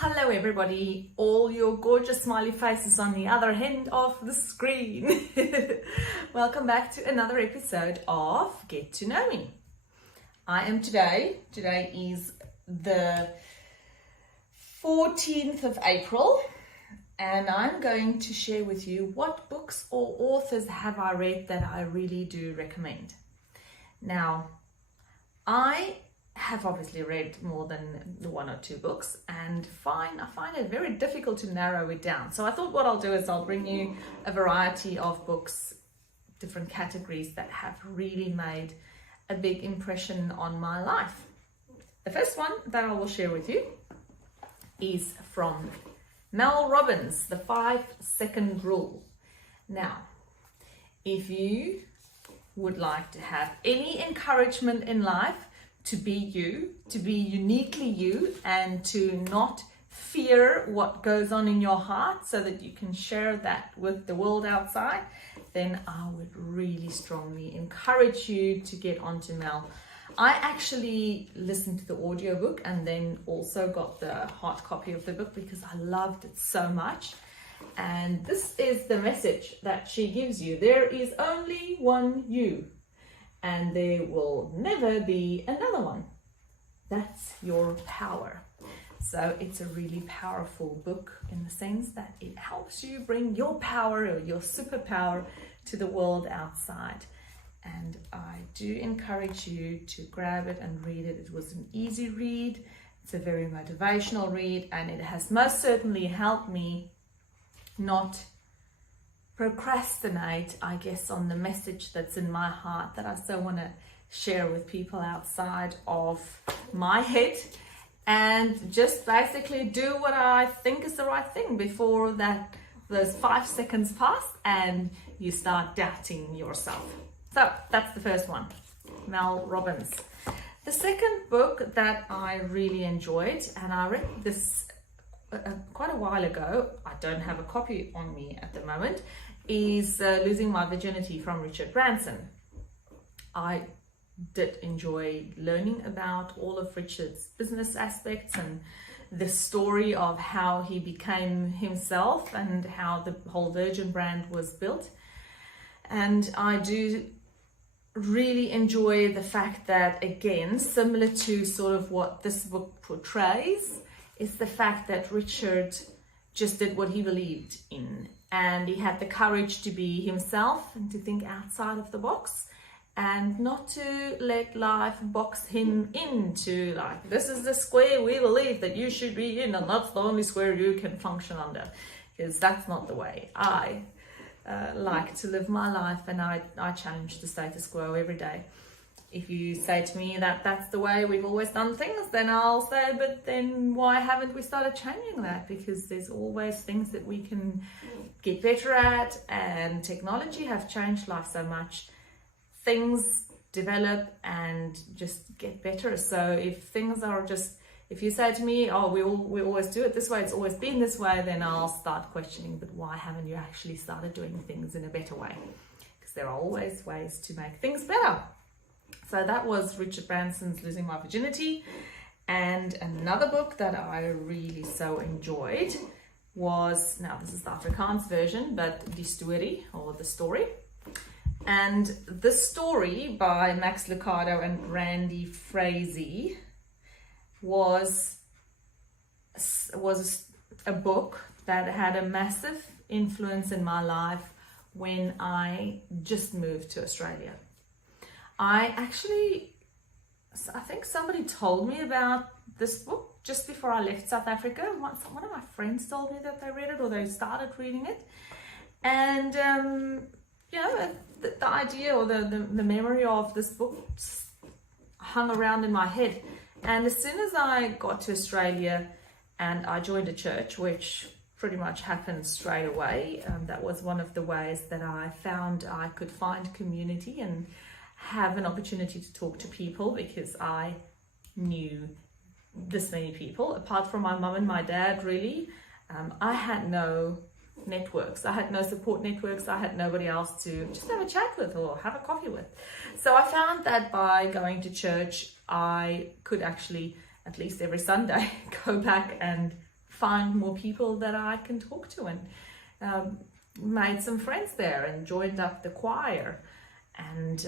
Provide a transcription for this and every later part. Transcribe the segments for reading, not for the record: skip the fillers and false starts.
Hello everybody, all your gorgeous smiley faces on the other end of the screen. Welcome back to another episode of Get to Know Me. Today is the 14th of April, and I'm going to share with you what books or authors have I read that I really do recommend. Now, I have obviously read more than one or two books, and I find it very difficult to narrow it down. So I thought what I'll do is I'll bring you a variety of books, different categories that have really made a big impression on my life. The first one that I will share with you is from Mel Robbins, The 5-Second Rule. Now, if you would like to have any encouragement in life, to be you, to be uniquely you, and to not fear what goes on in your heart so that you can share that with the world outside, then I would really strongly encourage you to get onto Mel. I actually listened to the audiobook and then also got the hard copy of the book because I loved it so much. And this is the message that she gives you. There is only one you, and there will never be another one. That's your power. So it's a really powerful book in the sense that it helps you bring your power or your superpower to the world outside. And I do encourage you to grab it and read it. It was an easy read. It's a very motivational read, and it has most certainly helped me not procrastinate, I guess, on the message that's in my heart that I so want to share with people outside of my head, and just basically do what I think is the right thing before those 5 seconds pass and you start doubting yourself. So that's the first one, Mel Robbins. The second book that I really enjoyed, and I read this quite a while ago, I don't have a copy on me at the moment, is Losing My Virginity from Richard Branson. I did enjoy learning about all of Richard's business aspects and the story of how he became himself and how the whole Virgin brand was built. And I do really enjoy the fact that, again, similar to sort of what this book portrays, is the fact that Richard just did what he believed in, and he had the courage to be himself and to think outside of the box and not to let life box him into, like, this is the square we believe that you should be in, and that's the only square you can function under, because that's not the way I like to live my life, and I challenge the status quo every day. If you say to me that that's the way we've always done things, then I'll say, but then why haven't we started changing that? Because there's always things that we can get better at, and technology have changed life so much. Things develop and just get better. So if things are just, if you say to me, oh, we always do it this way, it's always been this way, then I'll start questioning, but why haven't you actually started doing things in a better way? Because there are always ways to make things better. So that was Richard Branson's Losing My Virginity. And another book that I really so enjoyed was, now this is the Afrikaans version, but Die Story, or The Story. And The Story by Max Lucado and Randy Frazee was a book that had a massive influence in my life when I just moved to Australia. I think somebody told me about this book just before I left South Africa. One of my friends told me that they read it, or they started reading it. And, the idea or the memory of this book hung around in my head. And as soon as I got to Australia and I joined a church, which pretty much happened straight away, that was one of the ways that I found I could find community and have an opportunity to talk to people, because I knew this many people apart from my mum and my dad. Really, I had no networks, I had no support networks, I had nobody else to just have a chat with or have a coffee with. So I found that by going to church I could actually, at least every Sunday, go back and find more people that I can talk to, and made some friends there and joined up the choir. And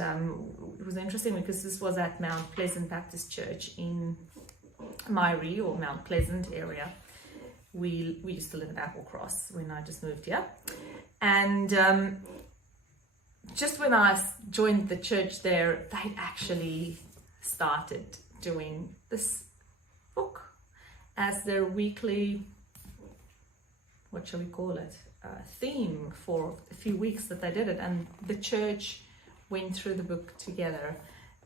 it was interesting because this was at Mount Pleasant Baptist Church in Myrie, or Mount Pleasant area. We used to live in Applecross when I just moved here. And just when I joined the church there, they actually started doing this book as their weekly, what shall we call it, theme for a few weeks that they did it. And the church went through the book together,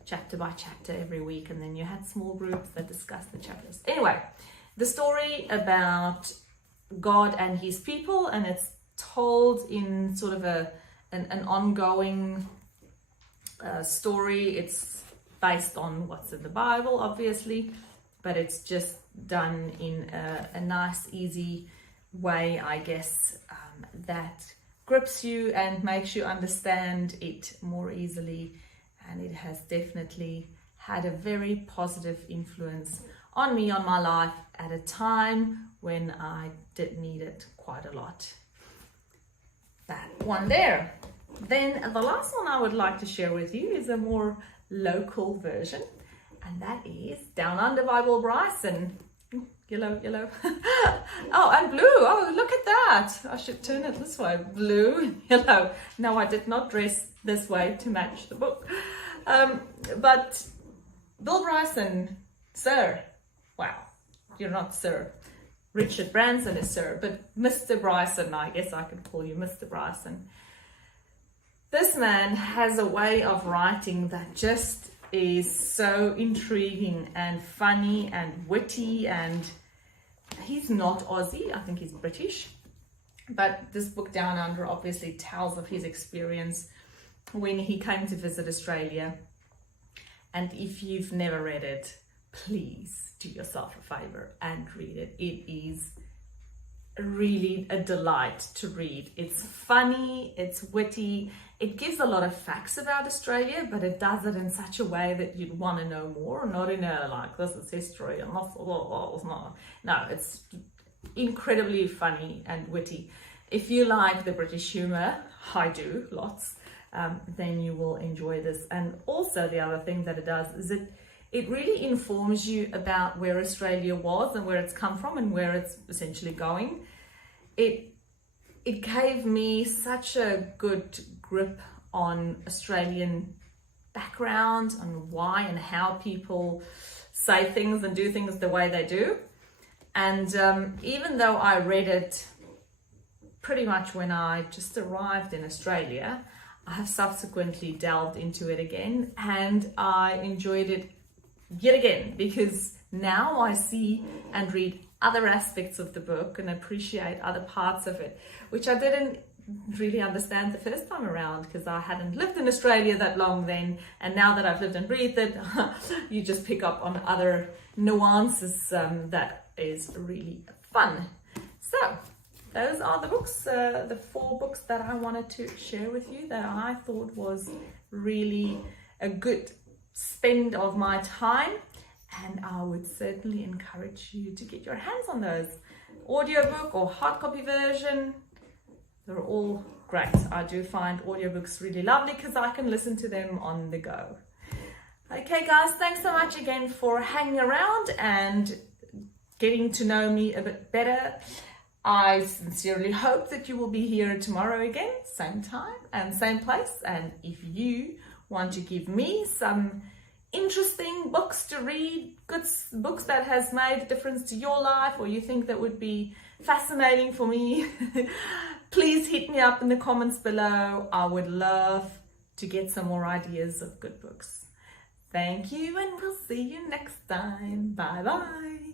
chapter by chapter every week, and then you had small groups that discussed the chapters. Anyway, the story about God and his people, and it's told in sort of an ongoing story. It's based on what's in the Bible, obviously, but it's just done in a nice, easy way, I guess, that grips you and makes you understand it more easily. And it has definitely had a very positive influence on me, on my life, at a time when I did need it quite a lot. That one there. Then the last one I would like to share with you is a more local version, and that is Down Under by Will Bryson. Yellow. Oh, and blue. Oh, look at that. I should turn it this way. Blue and yellow. No, I did not dress this way to match the book. But Bill Bryson, sir. Wow, you're not sir. Richard Branson is sir, but Mr. Bryson, I guess I could call you Mr. Bryson. This man has a way of writing that just is so intriguing and funny and witty, and he's not Aussie, I think he's British. But this book Down Under obviously tells of his experience when he came to visit Australia. And if you've never read it, please do yourself a favor and read it. It is really a delight to read. It's funny, it's witty, it gives a lot of facts about Australia, but it does it in such a way that you'd want to know more, not in a like, this is history and no, it's incredibly funny and witty. If you like the British humor, I do, lots, then you will enjoy this. And also the other thing that it does is it really informs you about where Australia was and where it's come from and where it's essentially going. It gave me such a good grip on Australian background, on why and how people say things and do things the way they do. And even though I read it pretty much when I just arrived in Australia, I have subsequently delved into it again, and I enjoyed it yet again, because now I see and read other aspects of the book and appreciate other parts of it, which I didn't really understand the first time around because I hadn't lived in Australia that long then. And now that I've lived and breathed it, you just pick up on other nuances that is really fun. So those are the books, the 4 books that I wanted to share with you that I thought was really a good spend of my time, and I would certainly encourage you to get your hands on those. Audiobook or hard copy version, they're all great. I do find audiobooks really lovely because I can listen to them on the go. Okay guys, thanks so much again for hanging around and getting to know me a bit better. I sincerely hope that you will be here tomorrow again, same time and same place. And if you want to give me some interesting books to read, good books that has made a difference to your life, or you think that would be fascinating for me, please hit me up in the comments below. I would love to get some more ideas of good books. Thank you, and we'll see you next time. Bye bye.